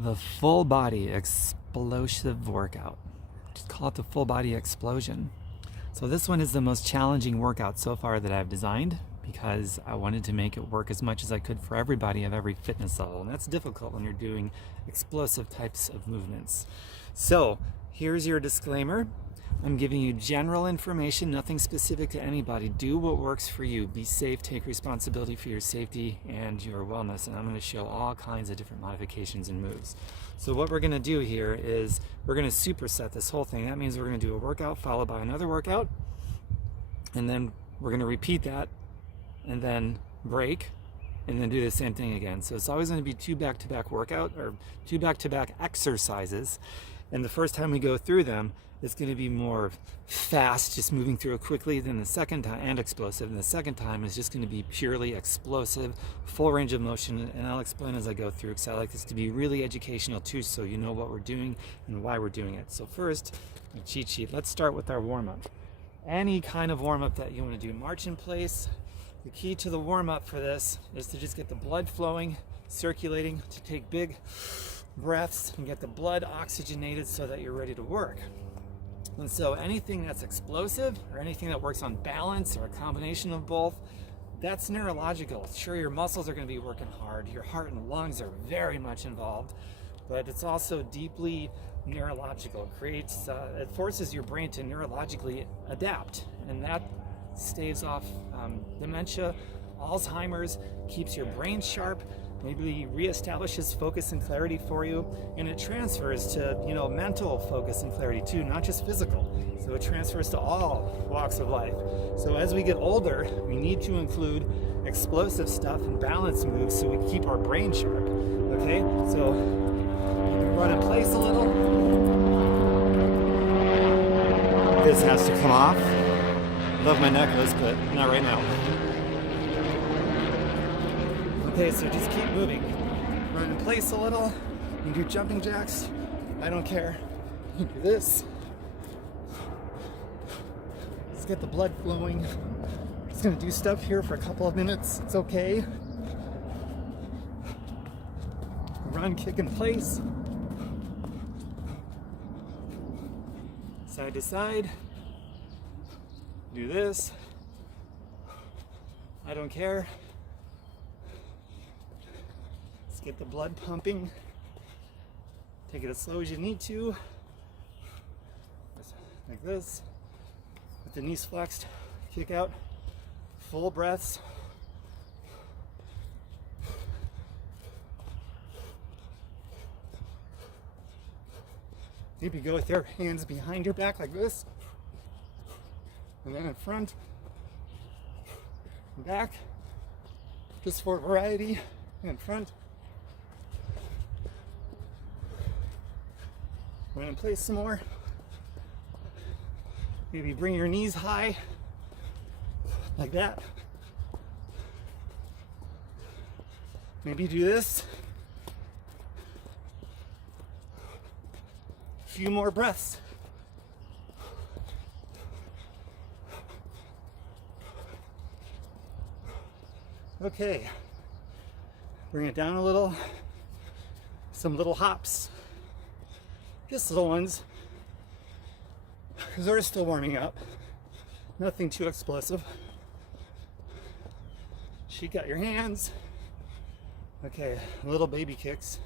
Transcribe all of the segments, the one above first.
The full body explosive workout. Just call it the full body explosion. So this one is the most challenging workout so far that I've designed because I wanted to make it work as much as I could for everybody of every fitness level. And that's difficult when you're doing explosive types of movements. So here's your disclaimer. I'm giving you general information, nothing specific to anybody. Do what works for you. Be safe, take responsibility for your safety and your wellness. And I'm going to show all kinds of different modifications and moves. So what we're going to do here is we're going to superset this whole thing. That means we're going to do a workout followed by another workout. And then we're going to repeat that and then break and then do the same thing again. So it's always going to be two back-to-back workout or two back-to-back exercises. And the first time we go through them, it's going to be more fast, just moving through it quickly than the second time, and explosive. And the second time is just going to be purely explosive, full range of motion. And I'll explain as I go through because I like this to be really educational too, so you know what we're doing and why we're doing it. So first, a cheat sheet. Let's start with our warm-up. Any kind of warm-up that you want to do. March in place. The key to the warm-up for this is to just get the blood flowing, circulating, to take big breaths and get the blood oxygenated so that you're ready to work. And so anything that's explosive or anything that works on balance or a combination of both, that's neurological. Sure, your muscles are going to be working hard, your heart and lungs are very much involved, but it's also deeply neurological. It forces your brain to neurologically adapt, and that staves off dementia, Alzheimer's, keeps your brain sharp, maybe reestablishes focus and clarity for you, and it transfers to mental focus and clarity too, not just physical. So it transfers to all walks of life. So as we get older, we need to include explosive stuff and balance moves so we keep our brain sharp. Okay, so you can run in place a little. This has to come off. Love my necklace, but not right now. Okay, so just keep moving. Run in place a little. You can do jumping jacks. I don't care. You can do this. Let's get the blood flowing. Just gonna do stuff here for a couple of minutes. It's okay. Run, kick in place. Side to side. Do this. I don't care. Let's get the blood pumping. Take it as slow as you need to. Like this. With the knees flexed. Kick out. Full breaths. Maybe go with your hands behind your back like this. And then in front. And back. Just for variety. In front. Run in place some more. Maybe bring your knees high, like that. Maybe do this. A few more breaths. Okay, bring it down a little. Some little hops. Just little ones, because we're still warming up. Nothing too explosive. Shake out your hands. Okay, little baby kicks.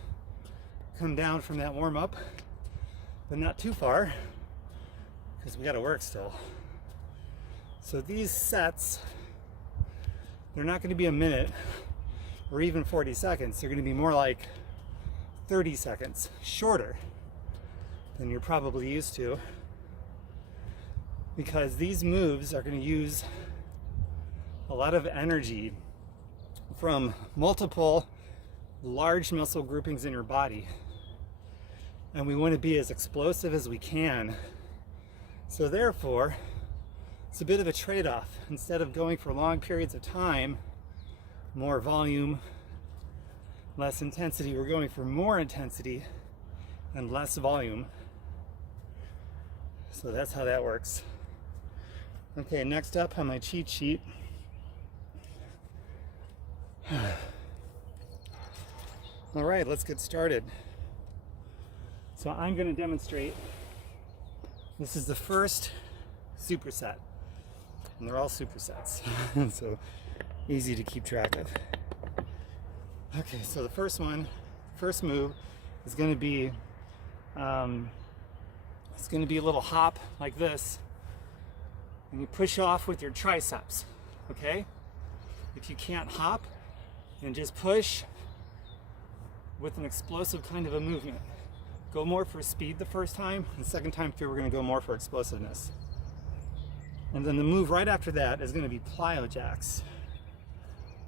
Come down from that warm up, but not too far, because we got to work still. So these sets, they're not going to be a minute or even 40 seconds. They're going to be more like 30 seconds, shorter than you're probably used to, because these moves are going to use a lot of energy from multiple large muscle groupings in your body, and we want to be as explosive as we can. So therefore, it's a bit of a trade-off. Instead of going for long periods of time, more volume, less intensity, we're going for more intensity and less volume. So that's how that works. Okay, next up on my cheat sheet. All right, let's get started. So I'm going to demonstrate. This is the first superset, and they're all supersets, so easy to keep track of. Okay, so the first move is going to be it's going to be a little hop like this, and you push off with your triceps. Okay, if you can't hop, then just push with an explosive kind of a movement. Go more for speed the first time, and the second time through we're going to go more for explosiveness. And then the move right after that is going to be plyo jacks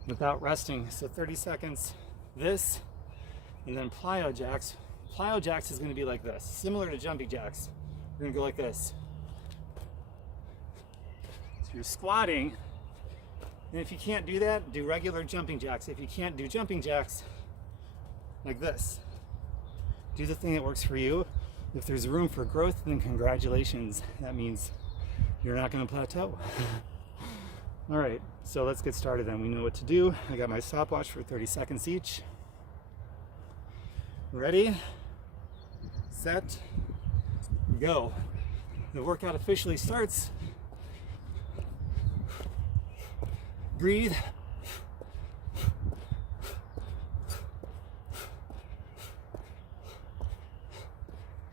without resting. So 30 seconds this, and then plyo jacks. Plyo jacks is going to be like this, similar to jumping jacks. We're going to go like this. So you're squatting, and if you can't do that, do regular jumping jacks. If you can't do jumping jacks, like this. Do the thing that works for you. If there's room for growth, then congratulations. That means you're not going to plateau. All right, so let's get started then. We know what to do. I got my stopwatch for 30 seconds each. Ready, set, go. The workout officially starts. Breathe.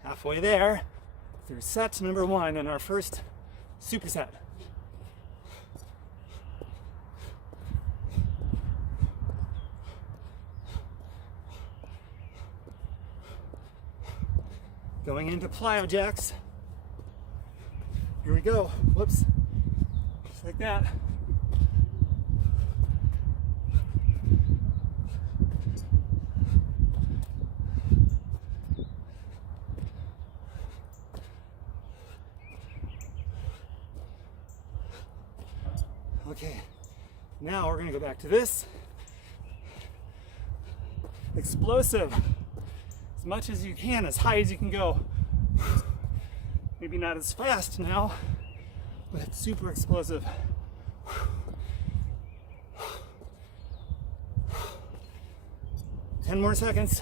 Halfway there, through set number 1 in our first superset. Going into plyo jacks. Here we go. Whoops. Just like that. Okay, now we're going to go back to this. Explosive. As much as you can, as high as you can go. Maybe not as fast now, but it's super explosive. 10 more seconds.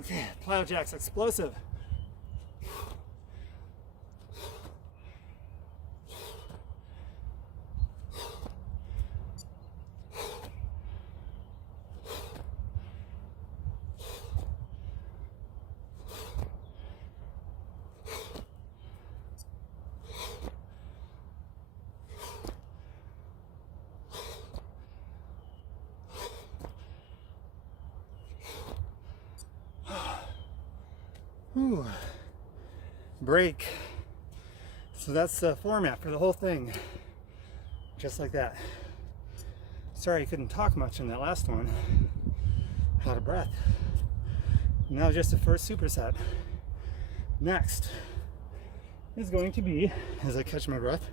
Okay, plyo jacks, explosive. Whew. Break. So that's the format for the whole thing. Just like that. Sorry I couldn't talk much in that last one. Out of breath. Now just the first superset. Next is going to be, as I catch my breath,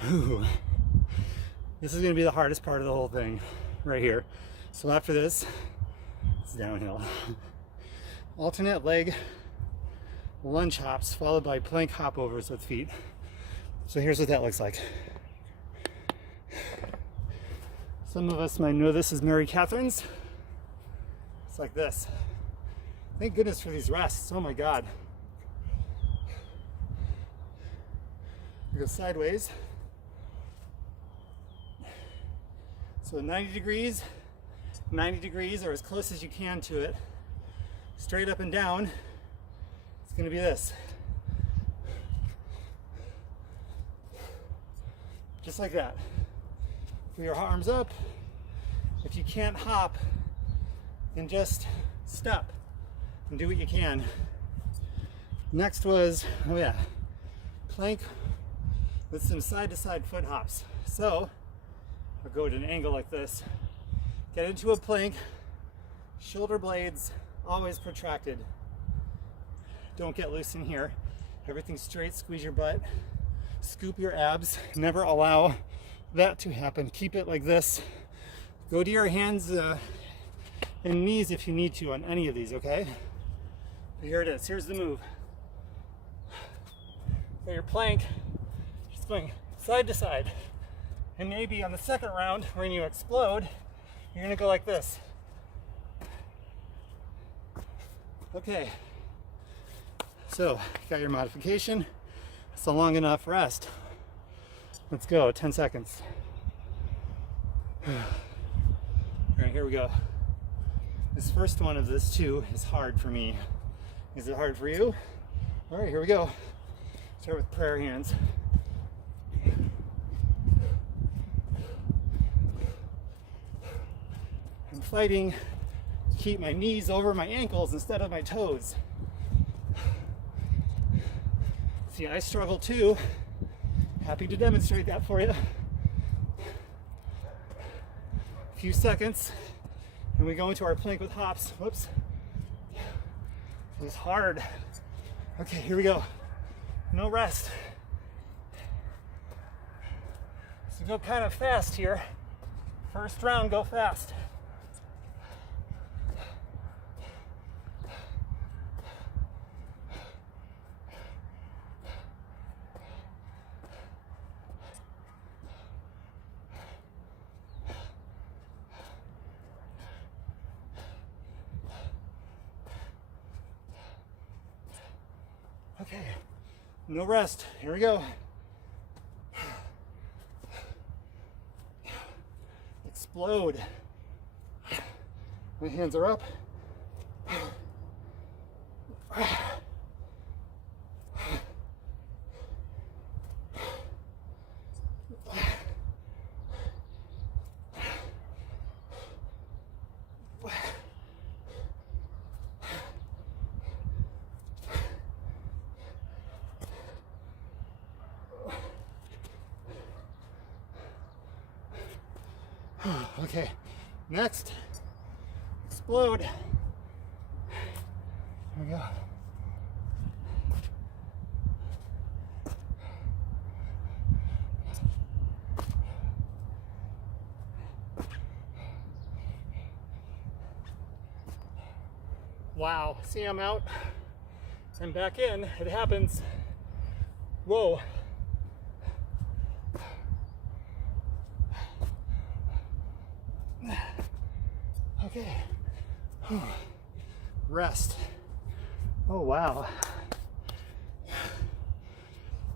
whew. This is going to be the hardest part of the whole thing right here. So after this, it's downhill. Alternate leg lunge hops followed by plank hop overs with feet. So here's what that looks like. Some of us might know this as Mary Catherine's. It's like this. Thank goodness for these rests. Oh my God. You go sideways. So 90 degrees or as close as you can to it. Straight up and down. It's going to be this. Just like that. Put your arms up. If you can't hop, then just step and do what you can. Next was, plank with some side-to-side foot hops. So I'll go at an angle like this. Get into a plank, shoulder blades always protracted. Don't get loose in here. Everything straight, squeeze your butt, scoop your abs. Never allow that to happen. Keep it like this. Go to your hands and knees if you need to on any of these, okay? But here it is. Here's the move. For your plank, swing side to side. And maybe on the second round, when you explode, you're gonna go like this. Okay, so got your modification. It's a long enough rest. Let's go, 10 seconds. All right, here we go. This first one of this two is hard for me. Is it hard for you? All right, here we go. Start with prayer hands. I'm fighting to keep my knees over my ankles instead of my toes. See, I struggle too. Happy to demonstrate that for you. A few seconds, and we go into our plank with hops. Whoops. This is hard. Okay, here we go. No rest. So go kind of fast here. First round, go fast. Okay, no rest. Here we go. Explode. My hands are up. Okay, next, explode. Here we go. Wow, see, I'm out. I'm back in. It happens. Whoa. Okay. Rest. Oh, wow.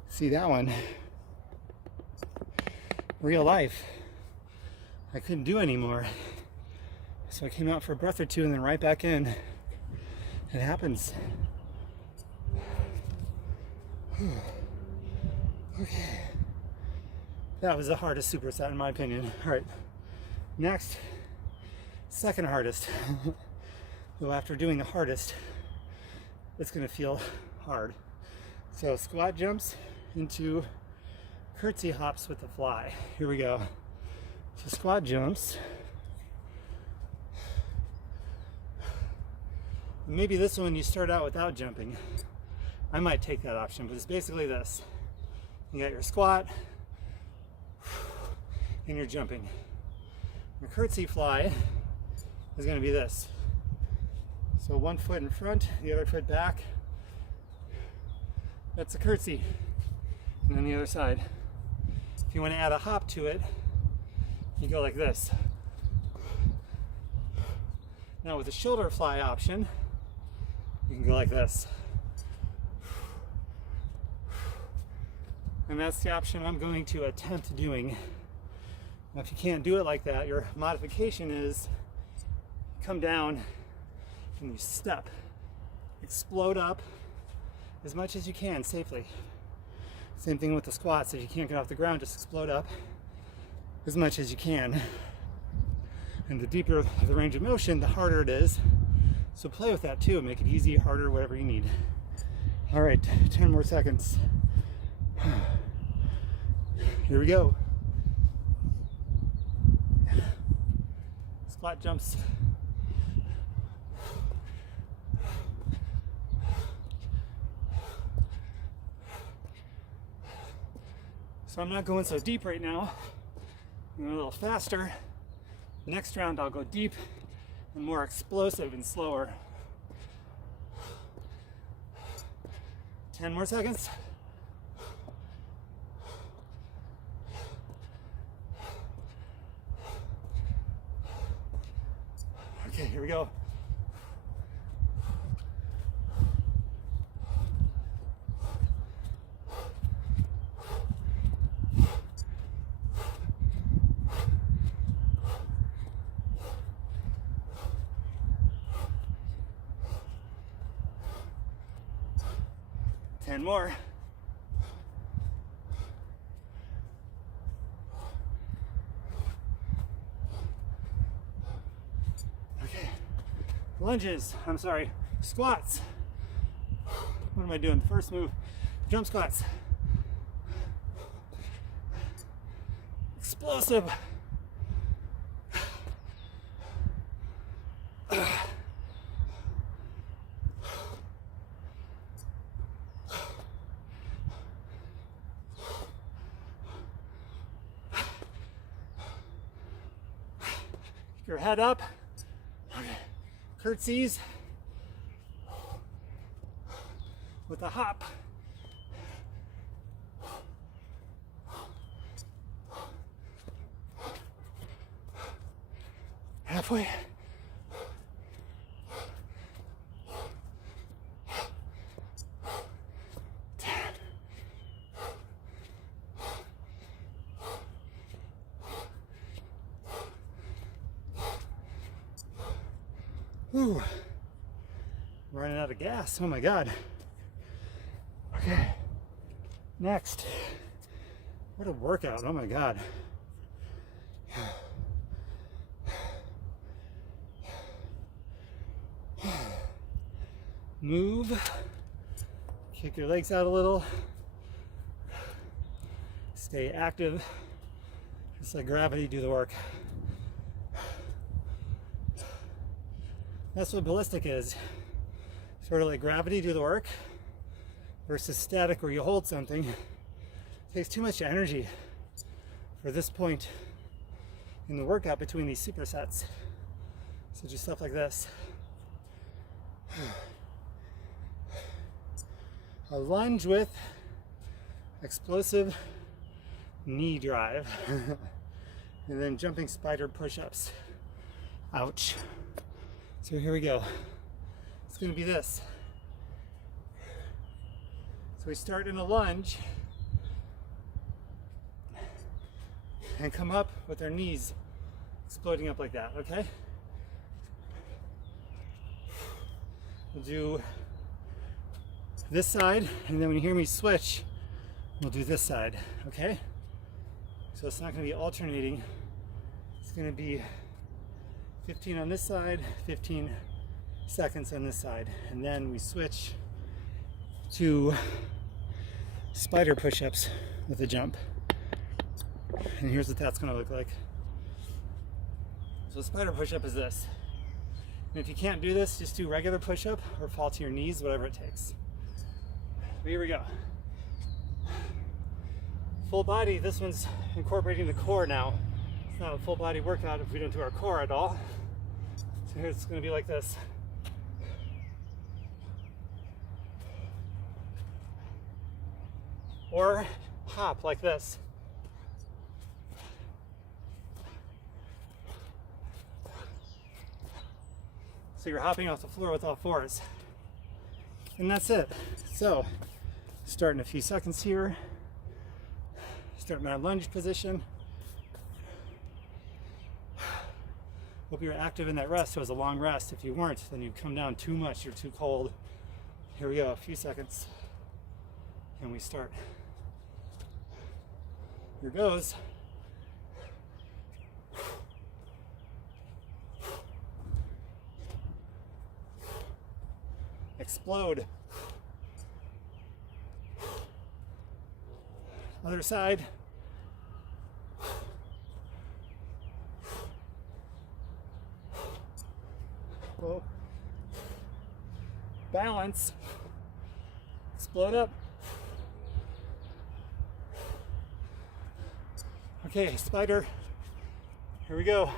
See that one? Real life. I couldn't do anymore. So I came out for a breath or two and then right back in. It happens. Okay. That was the hardest superset in my opinion. All right. Next. Second hardest. Though after doing the hardest, it's going to feel hard. So squat jumps into curtsy hops with the fly. Here we go. So squat jumps. Maybe this one you start out without jumping. I might take that option, but it's basically this. You got your squat and you're jumping. Your curtsy fly is going to be this. So one foot in front, the other foot back. That's a curtsy. And then the other side. If you want to add a hop to it, you go like this. Now with the shoulder fly option, you can go like this. And that's the option I'm going to attempt doing. Now if you can't do it like that, your modification is come down and you step. Explode up as much as you can safely. Same thing with the squats. If you can't get off the ground, just explode up as much as you can. And the deeper the range of motion, the harder it is. So play with that too. Make it easy, harder, whatever you need. All right, 10 more seconds. Here we go. Squat jumps. So I'm not going so deep right now. I'm going a little faster. Next round I'll go deep and more explosive and slower. 10 more seconds. Here we go. Ten more. Okay. Lunges. I'm sorry. Squats. What am I doing? First move. Jump squats. Explosive. Your head up. Okay. Curtsies with a hop. Halfway. Ooh, running out of gas. Oh my God. Okay, next. What a workout. Oh my God. Move. Kick your legs out a little. Stay active. Just let gravity do the work. That's what ballistic is. Sort of like gravity do the work versus static where you hold something. It takes too much energy for this point in the workout between these supersets. So just stuff like this. A lunge with explosive knee drive. And then jumping spider push-ups. Ouch. So here we go. It's going to be this. So we start in a lunge and come up with our knees exploding up like that, okay? We'll do this side, and then when you hear me switch, we'll do this side, okay? So it's not going to be alternating. It's going to be 15 on this side, 15 seconds on this side, and then we switch to spider push-ups with a jump. And here's what that's going to look like. So spider push-up is this. And if you can't do this, just do regular push-up or fall to your knees, whatever it takes. So here we go. Full body, this one's incorporating the core now. It's not a full body workout if we don't do our core at all. So here it's going to be like this. Or hop like this. So you're hopping off the floor with all fours. And that's it. So, start in a few seconds here. Start in our lunge position. Hope you're active in that rest. It was a long rest. If you weren't, then you'd come down too much. You're too cold. Here we go, a few seconds. And we start. Here goes. Explode. Other side. Whoa. Balance. Explode up. Okay, spider. Here we go.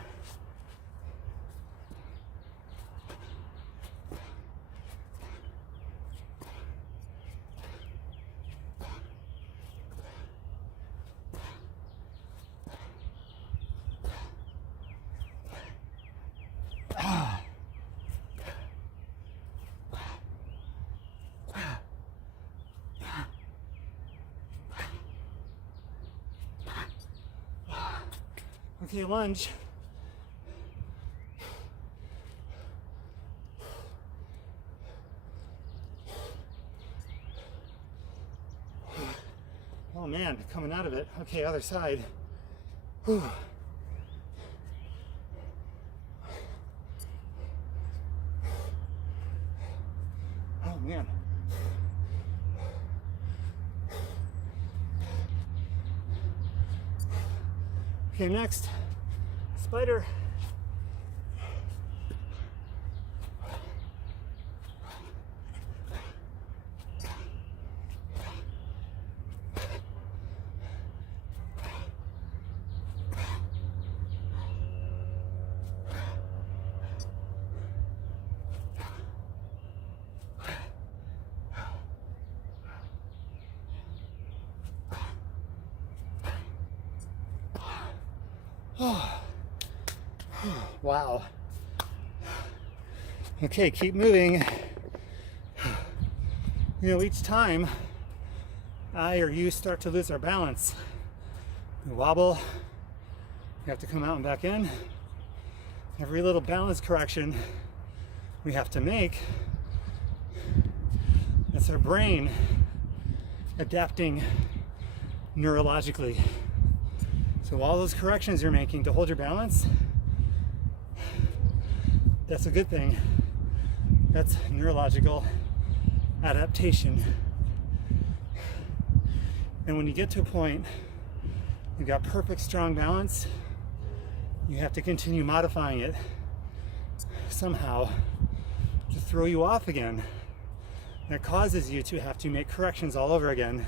Okay, lunge. Oh man, coming out of it. Okay, other side. Whew. Oh man. Okay, next, spider. Oh. Wow. Okay, keep moving. You know, each time I or you start to lose our balance, we wobble, we have to come out and back in. Every little balance correction we have to make, that's our brain adapting neurologically. So all those corrections you're making to hold your balance, that's a good thing. That's neurological adaptation. And when you get to a point you've got perfect strong balance, you have to continue modifying it somehow to throw you off again. That causes you to have to make corrections all over again.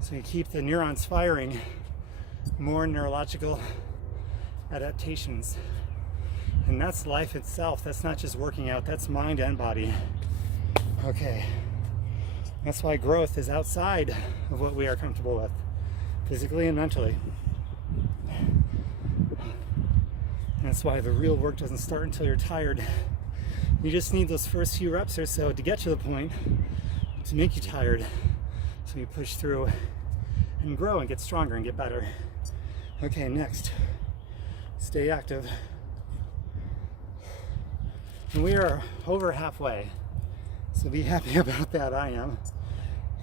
So you keep the neurons firing, more neurological adaptations. And that's life itself. That's not just working out, that's mind and body. Okay. That's why growth is outside of what we are comfortable with, physically and mentally. And that's why the real work doesn't start until you're tired. You just need those first few reps or so to get to the point to make you tired. So you push through and grow and get stronger and get better. Okay, next, stay active. And we are over halfway, so be happy about that. I am.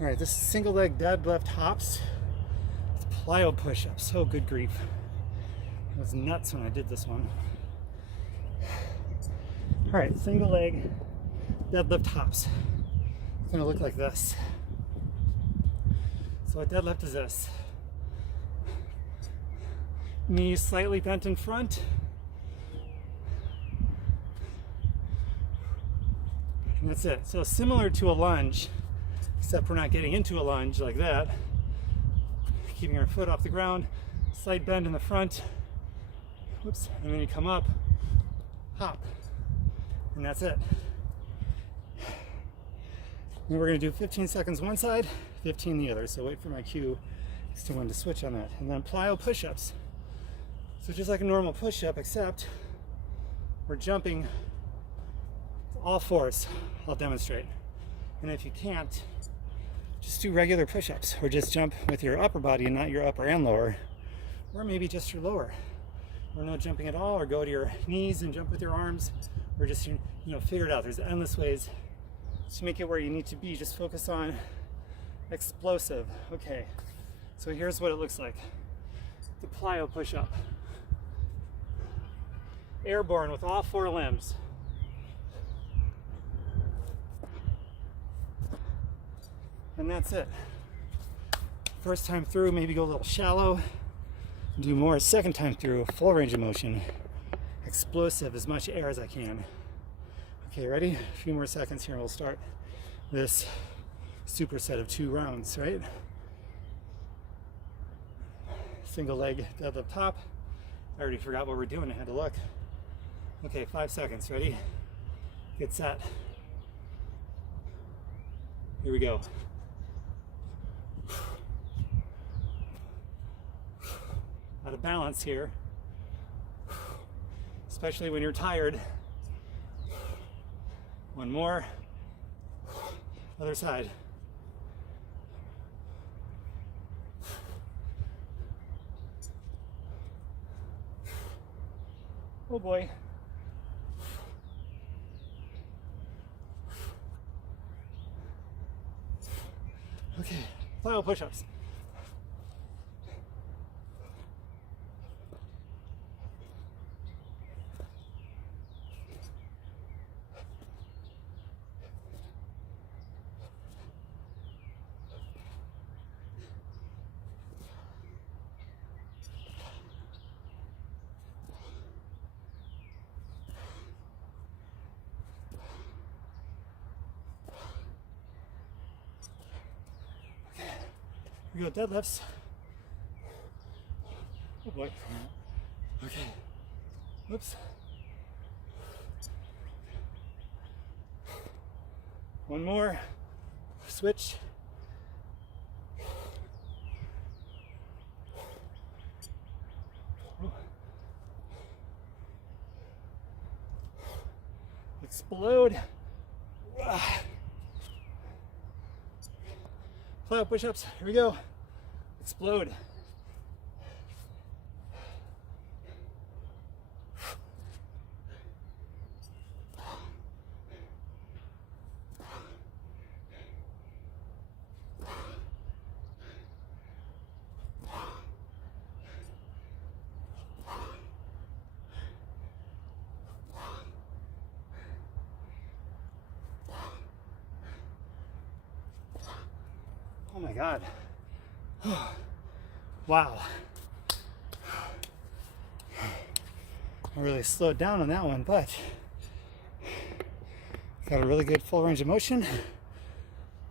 All right, this is single leg deadlift hops. It's plyo push-ups. Oh, good grief. I was nuts when I did this one. All right, single leg deadlift hops. It's gonna look like this. So a deadlift is this. Knees slightly bent in front. And that's it. So similar to a lunge, except we're not getting into a lunge like that. Keeping our foot off the ground, slight bend in the front. Whoops, and then you come up, hop, and that's it. Then we're gonna do 15 seconds one side, 15 the other. So wait for my cue as to when to switch on that. And then plyo push-ups. So just like a normal push-up, except we're jumping all fours. I'll demonstrate. And if you can't, just do regular push-ups, or just jump with your upper body and not your upper and lower, or maybe just your lower, or no jumping at all, or go to your knees and jump with your arms, or just, you know, figure it out. There's endless ways to make it where you need to be. Just focus on explosive. Okay, so here's what it looks like. The plyo push-up. Airborne with all four limbs. And that's it. First time through, maybe go a little shallow. Do more second time through, full range of motion. Explosive, as much air as I can. Okay, ready? A few more seconds here and we'll start this superset of 2 rounds, right? Single leg deadlift top. I already forgot what we're doing, I had to look. Okay, 5 seconds, ready? Get set. Here we go. Out of balance here, especially when you're tired. One more. Other side. Oh boy. Okay, final push-ups. We go deadlifts. Oh boy. Okay. Whoops. One more. Switch. Explode. Fly out push-ups. Here we go. Explode. Oh my God. Wow. I really slowed down on that one, but got a really good full range of motion.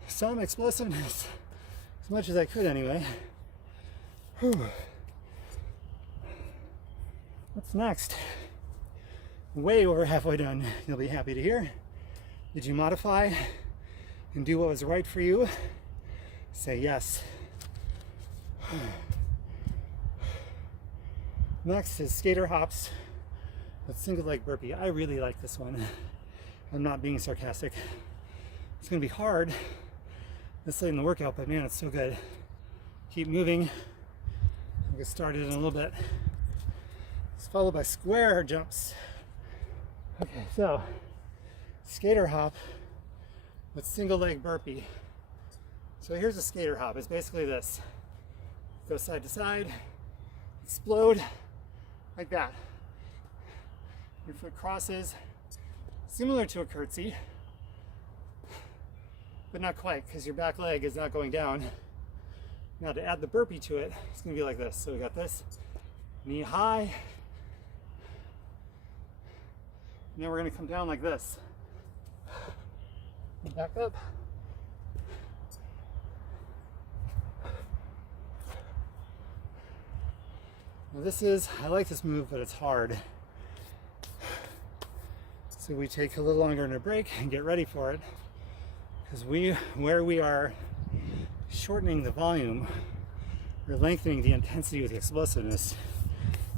Some explosiveness, as much as I could anyway. Whew. What's next? Way over halfway done, you'll be happy to hear. Did you modify and do what was right for you? Say yes. Next is skater hops with single leg burpee. I really like this one. I'm not being sarcastic. It's gonna be hard this late in the workout, but man, it's so good. Keep moving. We'll get started in a little bit. It's followed by square jumps. Okay, so skater hop with single leg burpee. So here's a skater hop. It's basically this. Go side to side, explode, like that. Your foot crosses, similar to a curtsy, but not quite, because your back leg is not going down. Now to add the burpee to it, it's gonna be like this. So we got this, knee high, and then we're gonna come down like this. Back up. Now this is, I like this move, but it's hard. So we take a little longer in a break and get ready for it. Because where we are shortening the volume, we're lengthening the intensity with the explosiveness.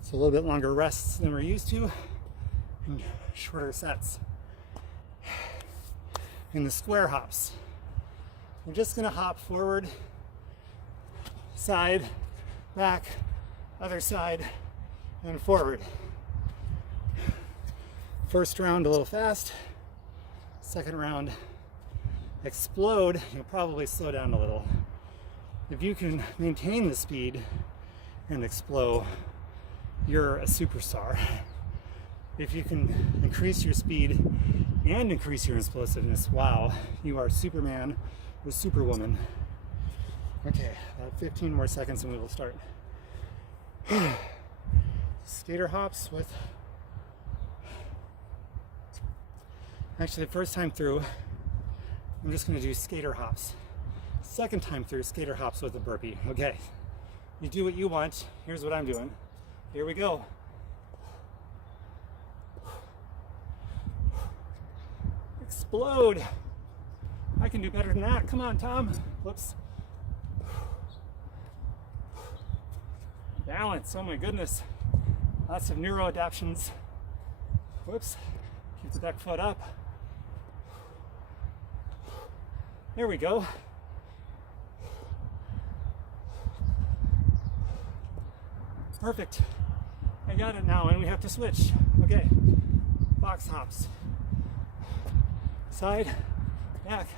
So a little bit longer rests than we're used to, and shorter sets. In the square hops, we're just gonna hop forward, side, back, other side, and forward. First round a little fast, second round explode. You'll probably slow down a little. If you can maintain the speed and explode, you're a superstar. If you can increase your speed and increase your explosiveness, wow, you are Superman or Superwoman. Okay, about 15 more seconds and we will start. Skater hops with, actually the first time through, I'm just gonna do skater hops. Second time through, skater hops with a burpee. Okay, you do what you want. Here's what I'm doing. Here we go. Explode. I can do better than that. Come on, Tom. Whoops. Balance. Oh my goodness. Lots of neuro adaptations. Whoops. Keep the back foot up. There we go. Perfect. I got it now, and we have to switch. Okay, box hops. Side, back,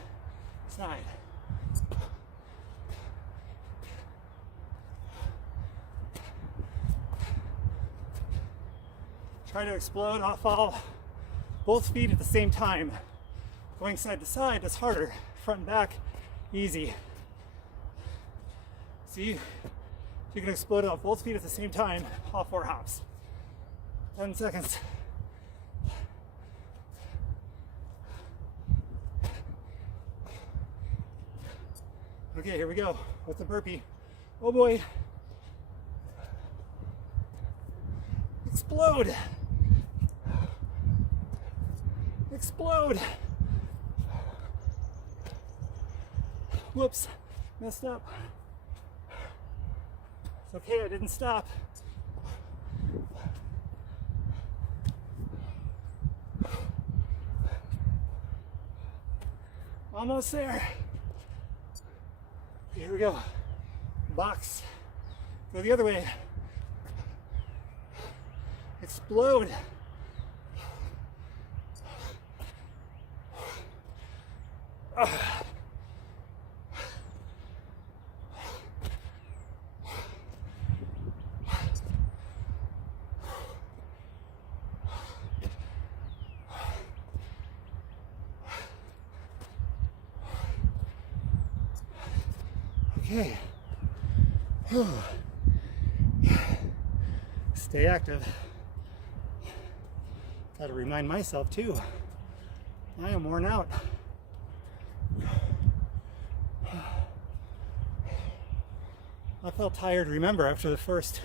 side. Try to explode off both feet at the same time. Going side to side, that's harder. Front and back, easy. See, you can explode off both feet at the same time, all 4 hops. 10 seconds. Okay, here we go with the burpee. Oh boy. Explode. Explode. Whoops, messed up. It's okay, I didn't stop. Almost there. Here we go. Box. Go the other way. Explode. Okay. Stay active. Got to remind myself too. I am worn out. I felt tired, remember, after the first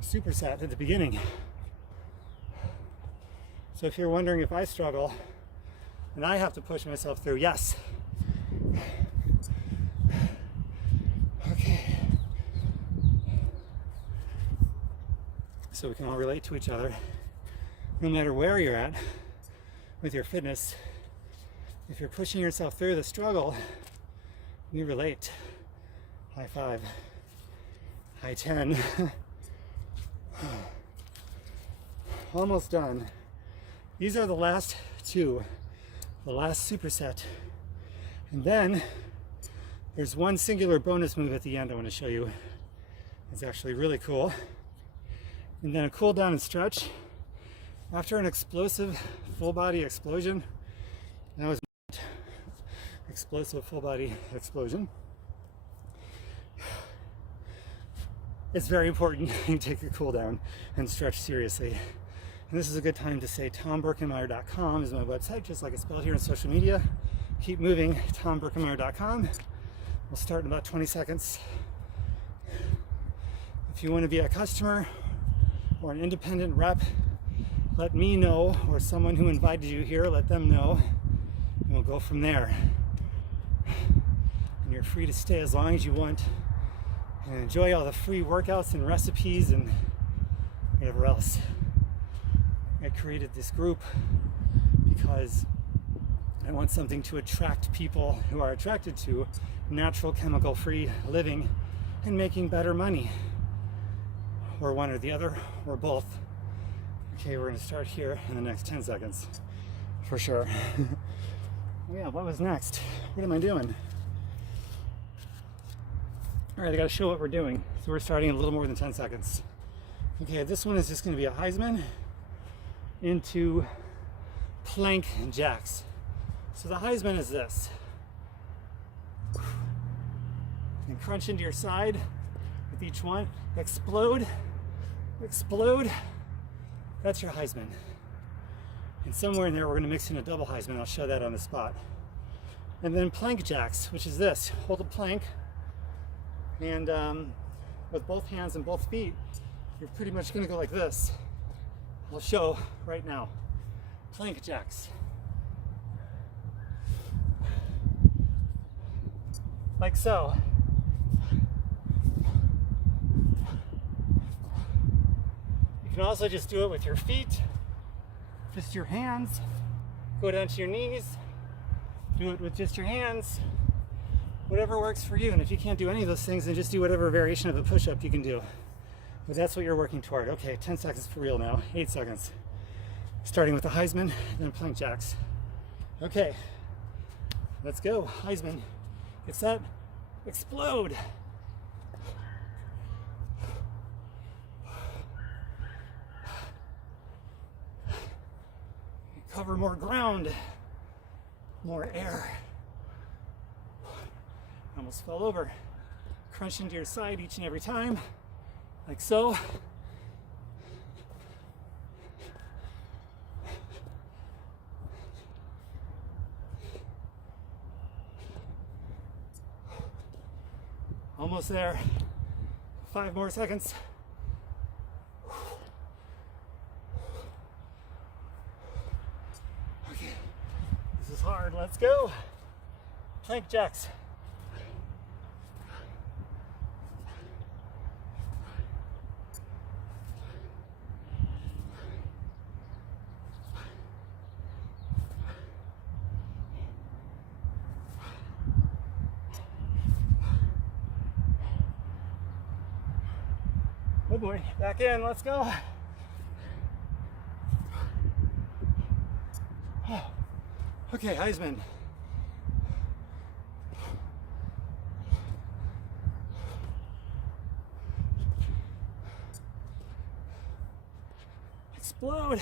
superset at the beginning. So if you're wondering if I struggle and I have to push myself through, yes. Okay. So we can all relate to each other. No matter where you're at with your fitness, if you're pushing yourself through the struggle, we relate. High five. High 10. Almost done. These are the last 2, the last superset. And then there's one singular bonus move at the end I want to show you. It's actually really cool. And then a cool down and stretch. After an explosive full body explosion, that was explosive full body explosion. It's very important you take a cool down and stretch seriously. And this is a good time to say tomberkenmeyer.com is my website, just like it's spelled here on social media. Keep moving, tomberkenmeyer.com. We'll start in about 20 seconds. If you want to be a customer or an independent rep, let me know, or someone who invited you here, let them know, and we'll go from there. And you're free to stay as long as you want and enjoy all the free workouts and recipes and whatever else. I created this group because I want something to attract people who are attracted to natural, chemical-free living and making better money, or one or the other, or both. Okay, we're gonna start here in the next 10 seconds, for sure. Yeah, what was next? What am I doing? All right, I gotta show what we're doing. So we're starting in a little more than 10 seconds. Okay, this one is just gonna be a Heisman into plank jacks. So the Heisman is this. And crunch into your side with each one. Explode, explode. That's your Heisman. And somewhere in there we're gonna mix in a double Heisman. I'll show that on the spot. And then plank jacks, which is this. Hold a plank, and with both hands and both feet, you're pretty much gonna go like this. I'll show right now. Plank jacks. Like so. You can also just do it with your feet, just your hands. Go down to your knees, do it with just your hands. Whatever works for you. And if you can't do any of those things, then just do whatever variation of a push-up you can do. But that's what you're working toward. Okay, 10 seconds for real now, 8 seconds. Starting with the Heisman, then plank jacks. Okay, let's go. Heisman, get set, explode. Cover more ground, more air. Almost fell over. Crunch into your side each and every time, like so. Almost there. 5 more seconds. Okay, this is hard. Let's go. Plank jacks. Oh boy, back in, let's go. Oh. Okay, Heisman. Explode.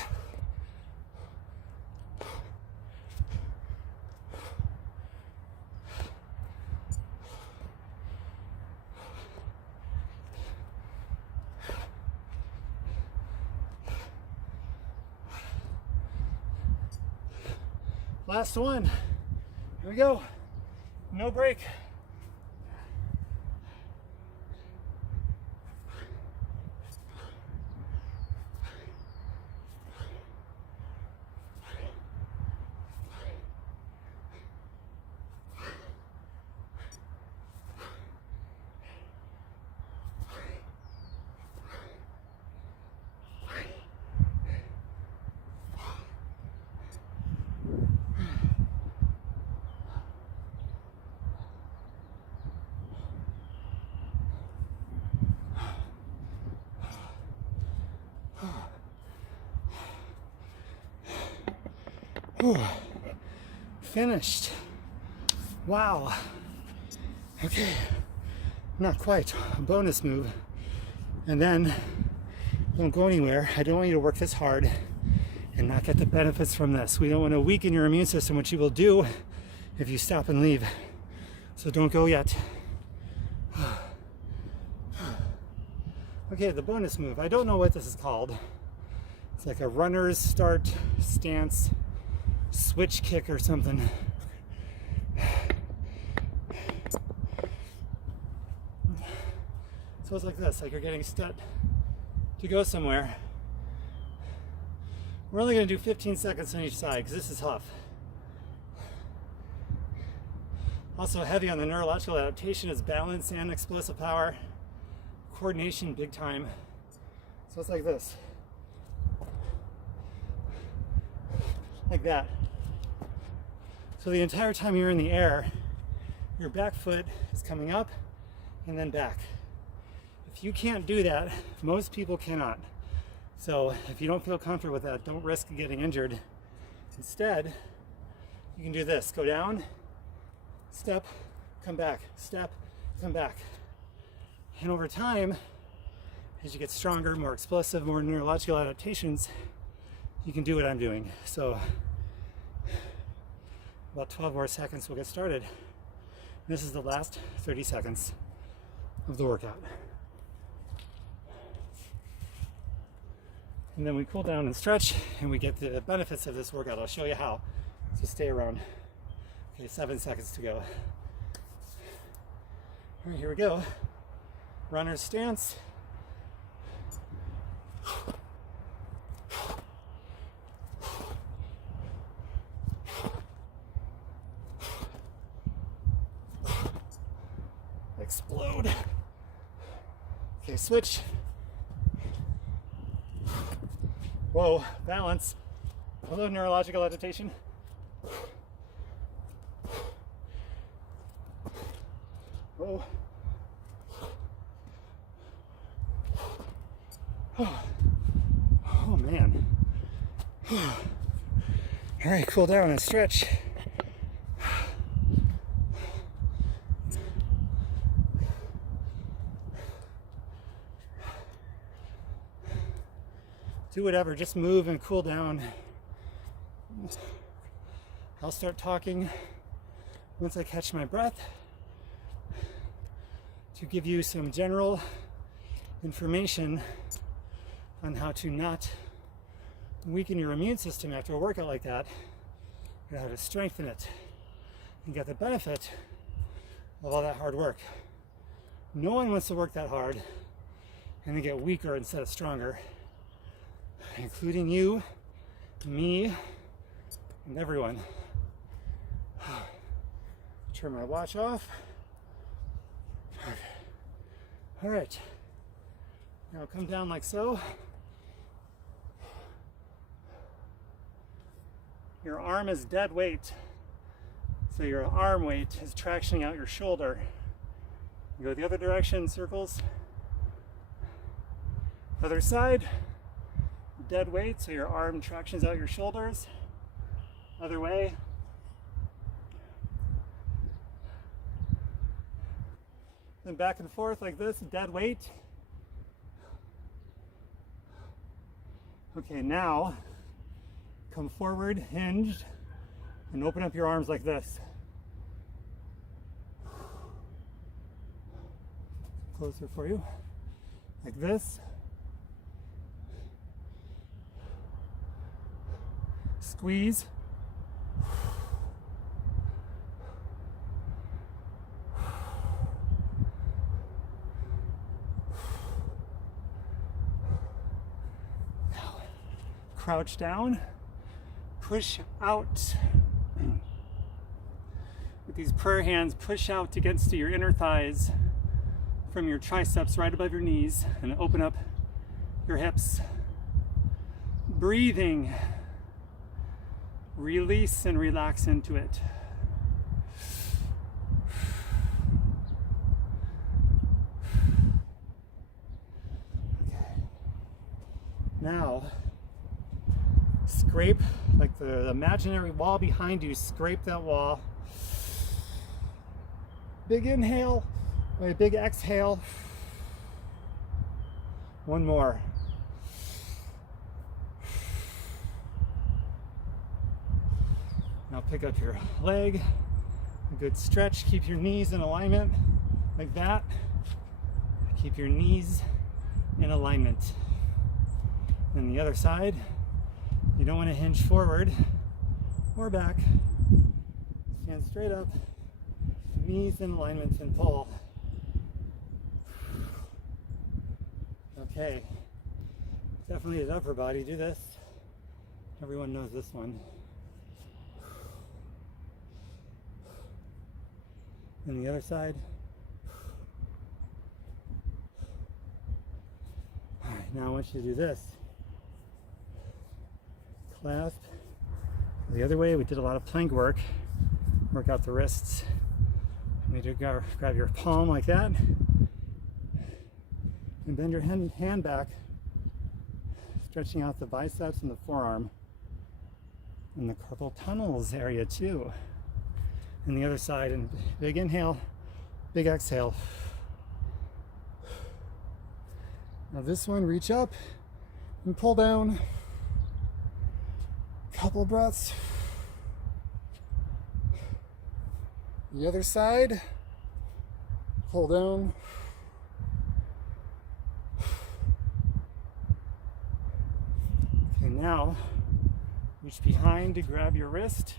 Last one. Here we go. No break. Whew. Finished. Wow. Okay, not quite. A bonus move. And then don't go anywhere. I don't want you to work this hard and not get the benefits from this. We don't want to weaken your immune system, which you will do if you stop and leave. So don't go yet. Okay, the bonus move. I don't know what this is called. It's like a runner's start stance switch kick or something. So it's like this, like you're getting set to go somewhere. We're only going to do 15 seconds on each side because this is tough. Also heavy on the neurological adaptation is balance and explosive power. Coordination big time. So it's like this. Like that. So the entire time you're in the air, your back foot is coming up and then back. If you can't do that, most people cannot. So if you don't feel comfortable with that, don't risk getting injured. Instead, you can do this. Go down, step, come back, step, come back. And over time, as you get stronger, more explosive, more neurological adaptations, you can do what I'm doing. So about 12 more seconds, we'll get started. This is the last 30 seconds of the workout. And then we cool down and stretch, and we get the benefits of this workout. I'll show you how. So stay around. Okay, 7 seconds to go. All right, here we go. Runner's stance. Explode. Okay, switch. Whoa, balance. Hello, neurological adaptation. Whoa. Oh man. All right, cool down and stretch. Do whatever, just move and cool down. I'll start talking once I catch my breath to give you some general information on how to not weaken your immune system after a workout like that, but how to strengthen it and get the benefit of all that hard work. No one wants to work that hard and then get weaker instead of stronger, including you, me, and everyone. Turn my watch off. All right, now come down like so. Your arm is dead weight, so your arm weight is tractioning out your shoulder. You go the other direction, circles. Other side, dead weight, so your arm tractions out your shoulders. Other way. Then back and forth like this, dead weight. Okay, now come forward, hinged, and open up your arms like this. Closer for you. Like this. Squeeze. Now, crouch down. Push out. With these prayer hands, push out against your inner thighs from your triceps right above your knees and open up your hips. Breathing. Release and relax into it. Okay. Now, scrape like the imaginary wall behind you, scrape that wall. Big inhale, a big exhale. One more. Now pick up your leg, a good stretch, keep your knees in alignment, like that. Keep your knees in alignment. Then the other side, you don't want to hinge forward or back. Stand straight up, knees in alignment and pull. Okay, definitely his upper body, do this. Everyone knows this one. And the other side. All right, now I want you to do this. Clasp. The other way, we did a lot of plank work. Work out the wrists. We do grab your palm like that. And bend your hand back, stretching out the biceps and the forearm. And the carpal tunnels area too. And the other side, and big inhale, big exhale. Now this one, reach up and pull down. Couple breaths. The other side, pull down. Okay, now reach behind to grab your wrist.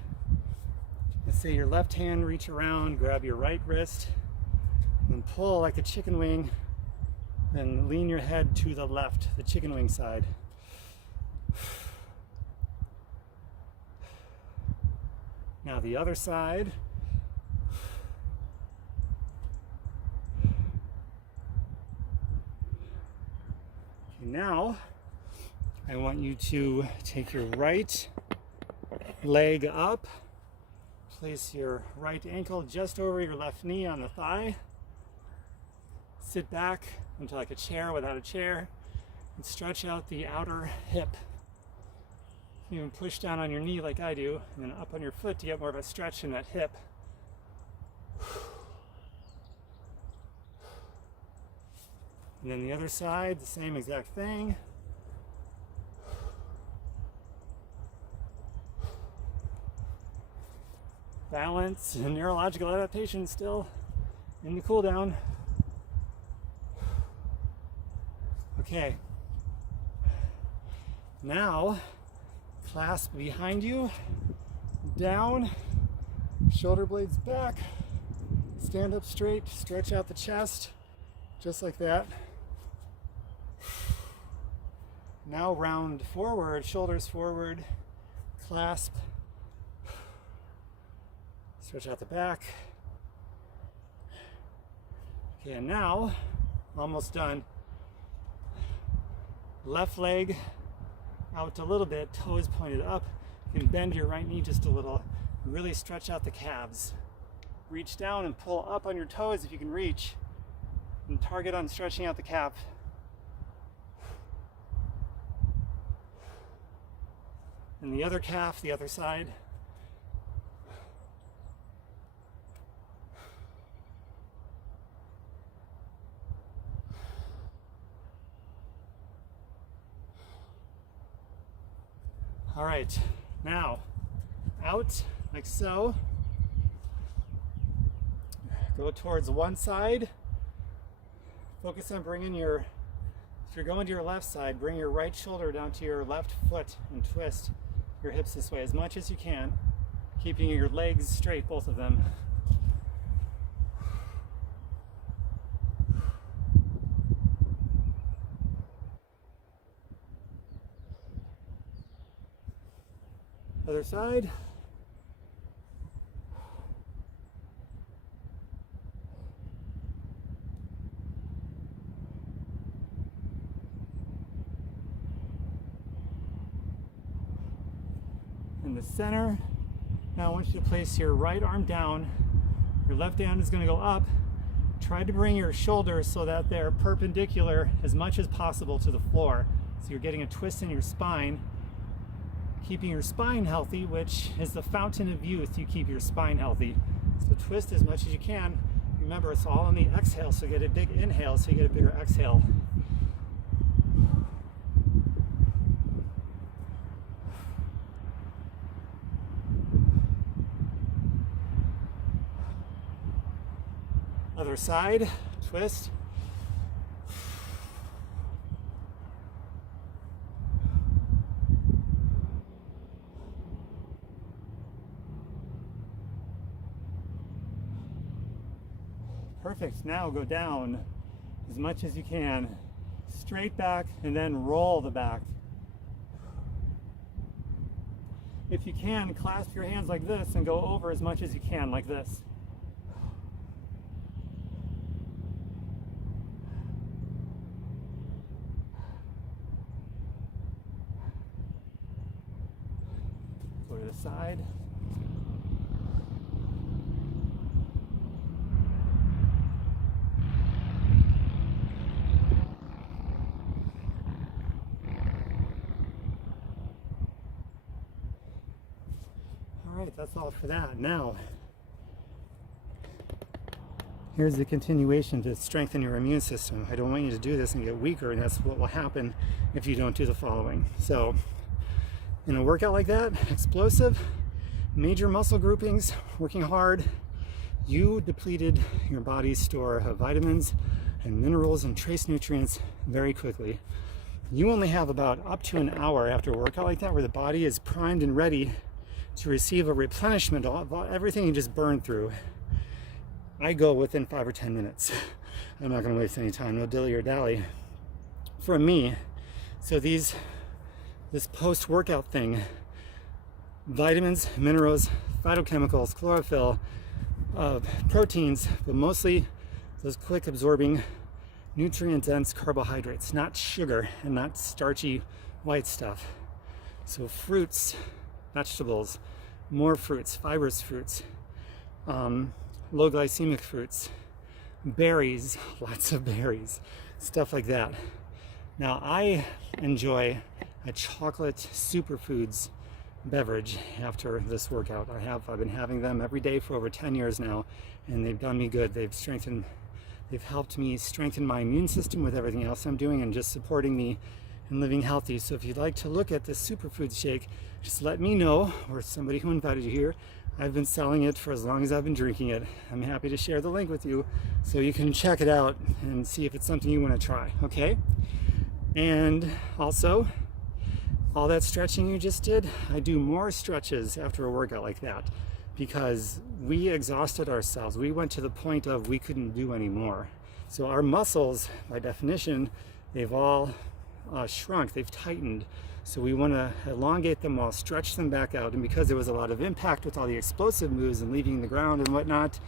Let's say your left hand, reach around, grab your right wrist, and pull like a chicken wing, then lean your head to the left, the chicken wing side. Now the other side. Okay, now I want you to take your right leg up. Place your right ankle just over your left knee on the thigh. Sit back into like a chair without a chair And stretch out the outer hip. You can push down on your knee like I do, and then up on your foot to get more of a stretch in that hip. And then the other side, the same exact thing. Balance and neurological adaptation still in the cool down. Okay. Now, clasp behind you, down, shoulder blades back, stand up straight, stretch out the chest, just like that. Now round forward, shoulders forward, clasp, stretch out the back. Okay, and now, almost done. Left leg out a little bit, toes pointed up. You can bend your right knee just a little. Really stretch out the calves. Reach down and pull up on your toes if you can reach. And target on stretching out the calf. And the other calf, the other side. All right, now out like so. Go towards one side. Focus on bringing your, if you're going to your left side, bring your right shoulder down to your left foot and twist your hips this way as much as you can, keeping your legs straight, both of them. Other side. In the center. Now I want you to place your right arm down. Your left hand is going to go up. Try to bring your shoulders so that they're perpendicular as much as possible to the floor. So you're getting a twist in your spine. Keeping your spine healthy, which is the fountain of youth. You keep your spine healthy. So twist as much as you can. Remember, it's all on the exhale, so you get a big inhale, so you get a bigger exhale. Other side, twist. Perfect. Now go down as much as you can. Straight back and then roll the back. If you can, clasp your hands like this and go over as much as you can like this. Go to the side. That's all for that. Now, here's the continuation to strengthen your immune system. I don't want you to do this and get weaker, and that's what will happen if you don't do the following. So, in a workout like that, explosive, major muscle groupings, working hard, you depleted your body's store of vitamins and minerals and trace nutrients very quickly. You only have about up to an hour after a workout like that where the body is primed and ready to receive a replenishment of everything you just burned through. I go within 5 or 10 minutes. I'm not going to waste any time, no dilly or dally. For me, so this post-workout thing, vitamins, minerals, phytochemicals, chlorophyll, proteins, but mostly those quick absorbing, nutrient-dense carbohydrates, not sugar and not starchy white stuff. So fruits, vegetables, more fruits, fibrous fruits, low glycemic fruits, berries, lots of berries, stuff like that. Now I enjoy a chocolate Superfoods beverage after this workout. I've been having them every day for over 10 years now, and they've done me good. They've helped me strengthen my immune system with everything else I'm doing and just supporting me in living healthy. So if you'd like to look at this Superfoods shake, just let me know, or somebody who invited you here. I've been selling it for as long as I've been drinking it. I'm happy to share the link with you so you can check it out and see if it's something you want to try, okay? And also, all that stretching you just did, I do more stretches after a workout like that because we exhausted ourselves. We went to the point of we couldn't do anymore. So our muscles, by definition, they've all shrunk, they've tightened. So we want to elongate them all, stretch them back out. And because there was a lot of impact with all the explosive moves and leaving the ground and whatnot,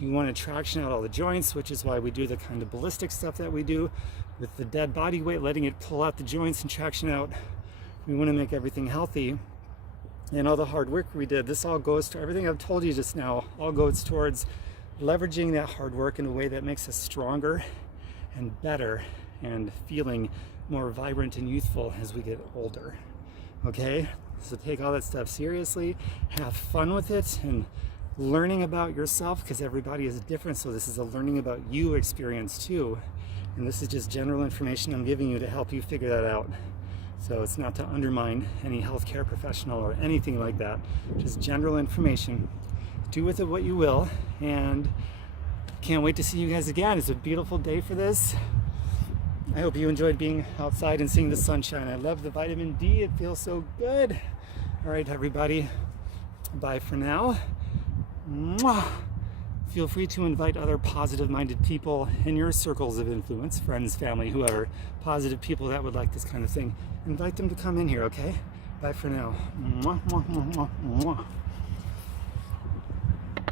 you want to traction out all the joints, which is why we do the kind of ballistic stuff that we do with the dead body weight, letting it pull out the joints and traction out. We want to make everything healthy. And all the hard work we did, this all goes to everything I've told you just now, all goes towards leveraging that hard work in a way that makes us stronger and better and feeling more vibrant and youthful as we get older. Okay? So take all that stuff seriously, have fun with it, and learning about yourself, because everybody is different. So this is a learning about you experience too. And this is just general information I'm giving you to help you figure that out. So it's not to undermine any healthcare professional or anything like that. Just general information. Do with it what you will, and can't wait to see you guys again. It's a beautiful day for this. I hope you enjoyed being outside and seeing the sunshine. I love the vitamin D. It feels so good. All right, everybody. Bye for now. Mwah. Feel free to invite other positive-minded people in your circles of influence, friends, family, whoever, positive people that would like this kind of thing. Invite them to come in here, okay? Bye for now. Mwah, mwah, mwah, mwah, mwah.